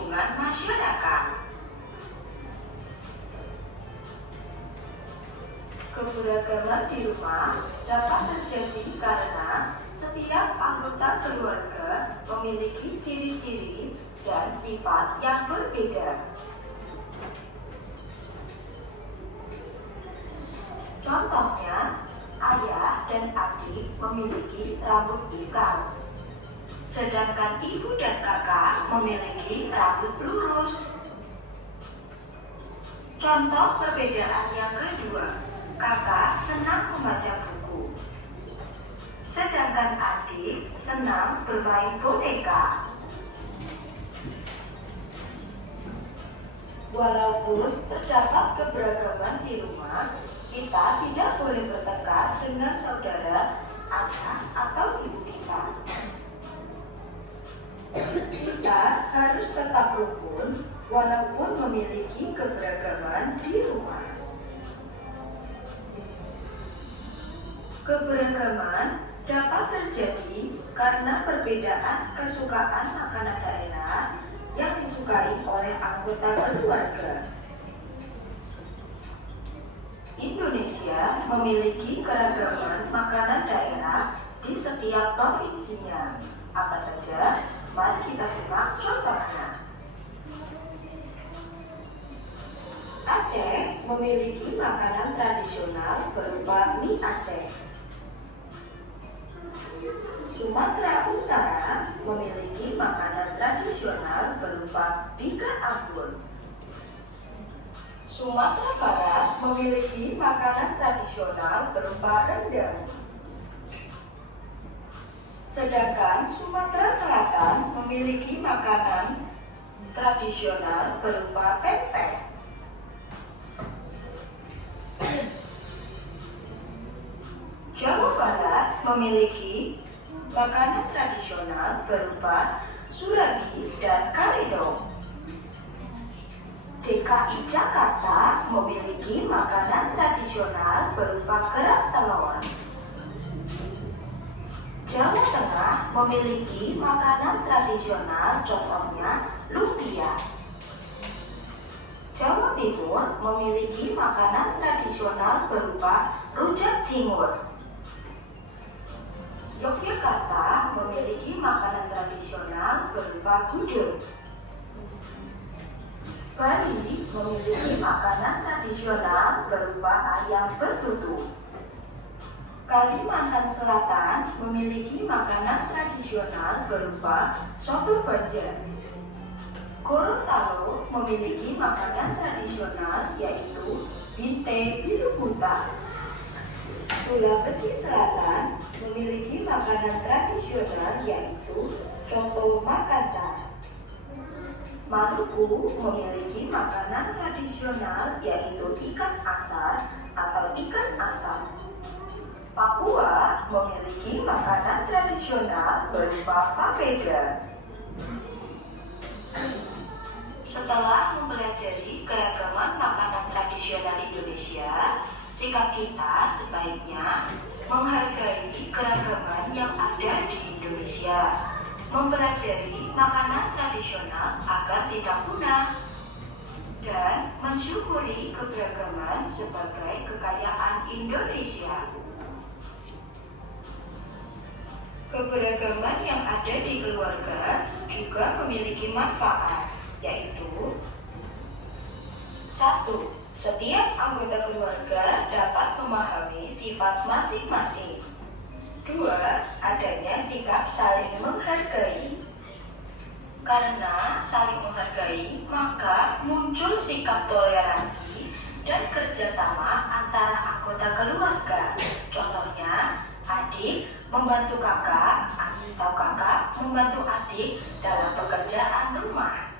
lingkungan masyarakat. Keberagaman di rumah dapat terjadi karena setiap anggota keluarga memiliki ciri-ciri dan sifat yang berbeda. Contohnya, ayah dan adik memiliki rambut ikal, sedangkan ibu dan kakak memiliki rambut lurus. Contoh perbedaan yang kedua, kakak senang membaca buku, sedangkan adik senang bermain boneka. Walaupun terdapat keberagaman di rumah, kita tidak boleh bertengkar dengan saudara, ayah, atau ibu kita. Kita harus tetap rukun walaupun memiliki keberagaman di rumah. Keberagaman dapat terjadi karena perbedaan kesukaan makanan daerah yang disukai oleh anggota keluarga. Indonesia memiliki keragaman makanan daerah di setiap provinsinya. Apa saja? Mari kita simak contohnya. Aceh memiliki makanan tradisional berupa mie Aceh. Sumatera Utara memiliki makanan tradisional berupa bika ambon. Sumatera Barat memiliki makanan tradisional berupa rendang. Sedangkan Sumatera Selatan memiliki makanan tradisional berupa pempek. Jawa Barat memiliki makanan tradisional berupa suragi dan karedong. DKI Jakarta memiliki makanan tradisional berupa kerak telur. Jawa Tengah memiliki makanan tradisional, contohnya lumpia. Jawa Timur memiliki makanan tradisional berupa rujak cingur. Yogyakarta memiliki makanan tradisional berupa gudeg. Bali memiliki makanan tradisional berupa ayam betutu. Kalimantan Selatan memiliki makanan tradisional berupa soto Banjar. Gorontalo memiliki makanan tradisional yaitu binte bilu buta. Sulawesi Selatan memiliki makanan tradisional yaitu coto Makassar. Maluku memiliki makanan tradisional yaitu ikan asar atau ikan asam. Papua memiliki makanan tradisional berupa papeda. Setelah mempelajari keragaman makanan tradisional Indonesia, sikap kita sebaiknya menghargai keragaman yang ada di Indonesia, mempelajari makanan tradisional agar tidak punah, dan mensyukuri keberagaman sebagai kekayaan Indonesia. Keberagaman yang ada di keluarga juga memiliki manfaat, yaitu 1. Setiap anggota keluarga dapat memahami sifat masing-masing. 2. Adanya sikap saling menghargai. Karena saling menghargai, maka muncul sikap toleransi dan kerjasama antara anggota keluarga. Contohnya, adik membantu kakak atau kakak membantu adik dalam pekerjaan rumah.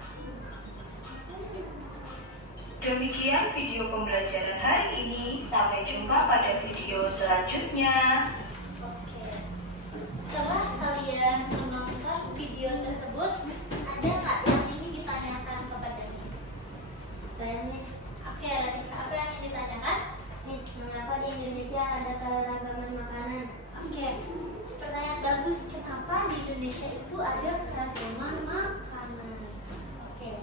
Demikian video pembelajaran hari ini. Sampai jumpa pada video selanjutnya. Setelah kalian menonton video tersebut, ada nggak yang ingin ditanyakan kepada Miss? Miss. Oke, Radika, apa yang ingin ditanyakan? Miss, mengapa di Indonesia ada keragaman makanan? Oke, pertanyaan bagus. Kenapa di Indonesia itu ada keragaman makanan? Oke,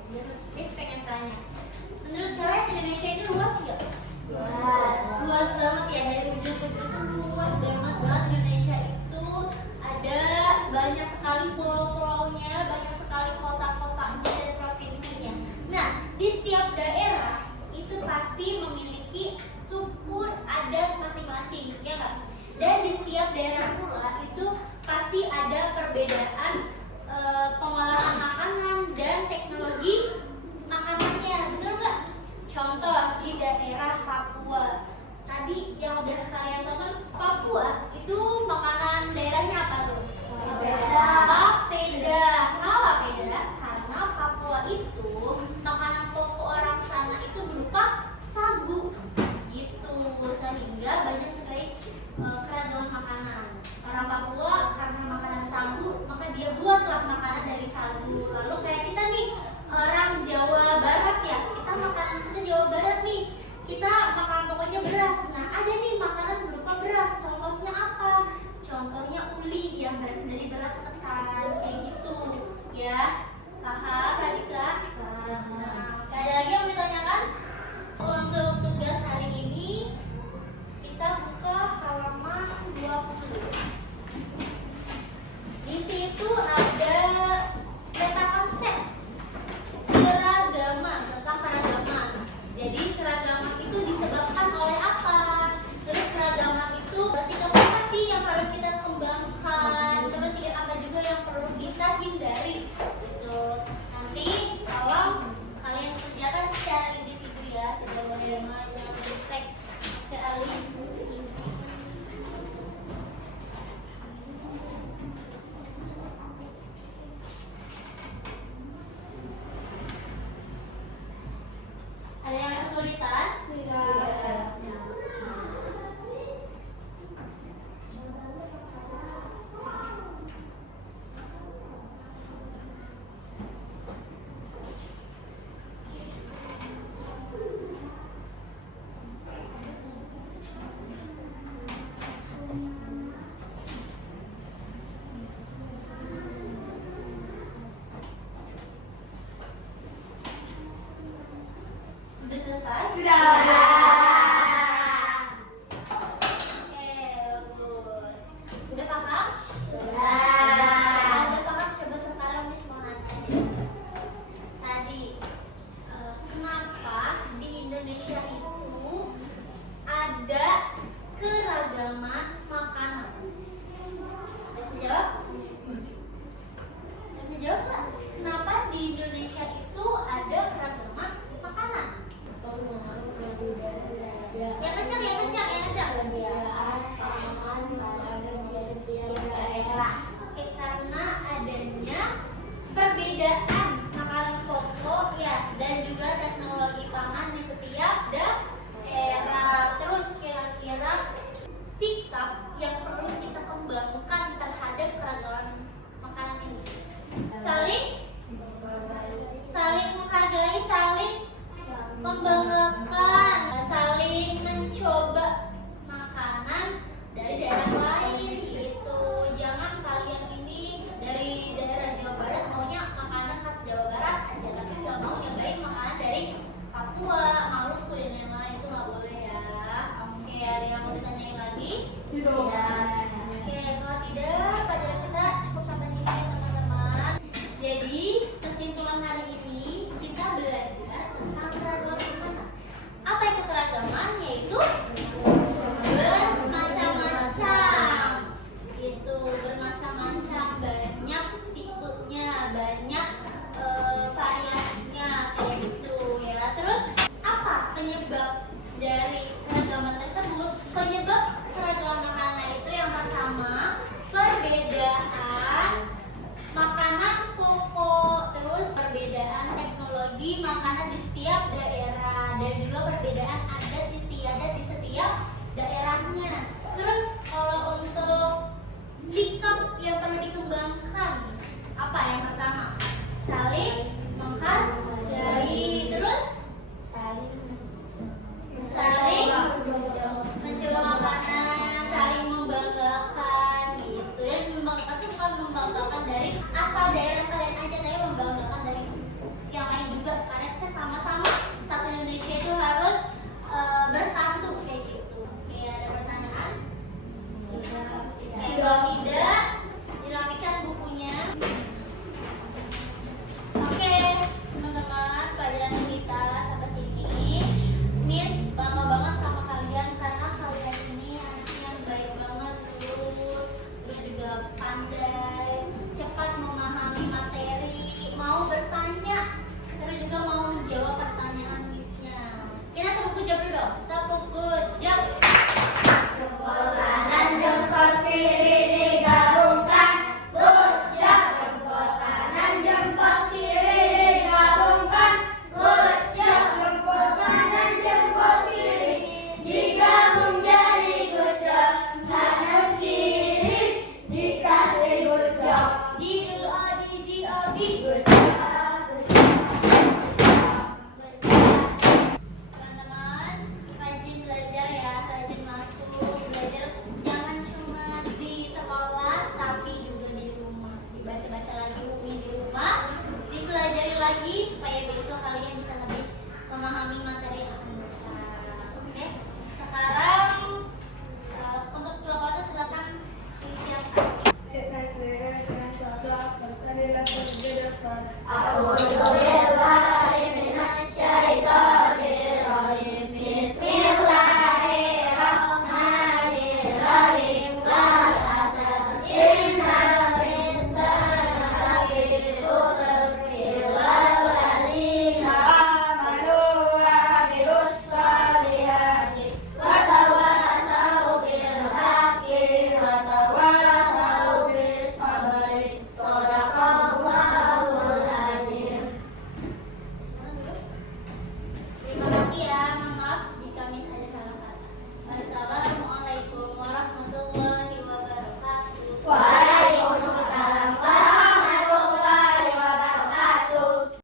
Oke, bagus. Udah paham? Sudah. Udah paham? Coba sekarang Miss mau nanya. Tadi, kenapa di Indonesia itu ada keragaman makanan? Bisa jawab? Bisa jawab nggak? Kenapa di Indonesia itu ada keragaman makanan? Yang kencang, yang kencang, yang kencang. Persediaan pangan berada di setiap daerah. Oke, karena adanya perbedaan makanan pokok ya dan juga teknologi pangan di setiap daerah. Terus kira-kira sikap yang perlu kita kembangkan terhadap keragaman makanan ini. Saling menghargai, saling membanggakan, saling mencoba makanan dari daerah lain gitu. Jangan kalian ini dari daerah Jawa Barat maunya makanan khas Jawa Barat aja, tapi nggak mau nyobain makanan dari Papua, Maluku dan yang lain, itu nggak boleh ya. Oke, ada yang mau ditanyain lagi? Tidak. Oke, kalau tidak, pelajaran kita cukup sampai sini ya teman-teman. Jadi, kesimpulan hari ini kita belajar tentang keragaman makanan. Apa itu keragaman? Yaitu bermacam-macam. Itu bermacam-macam, banyak tipenya, banyak variasinya kayak gitu ya. Terus apa penyebab dari keragaman tersebut? Penyebab keragaman makanan itu yang pertama perbedaan makanan pokok, terus perbedaan teknologi makanan di setiap daerah dan juga perbedaan adat istiadat di setiap daerahnya. Terus kalau untuk sikap yang perlu dikembangkan apa yang pertama? Saling menghargai.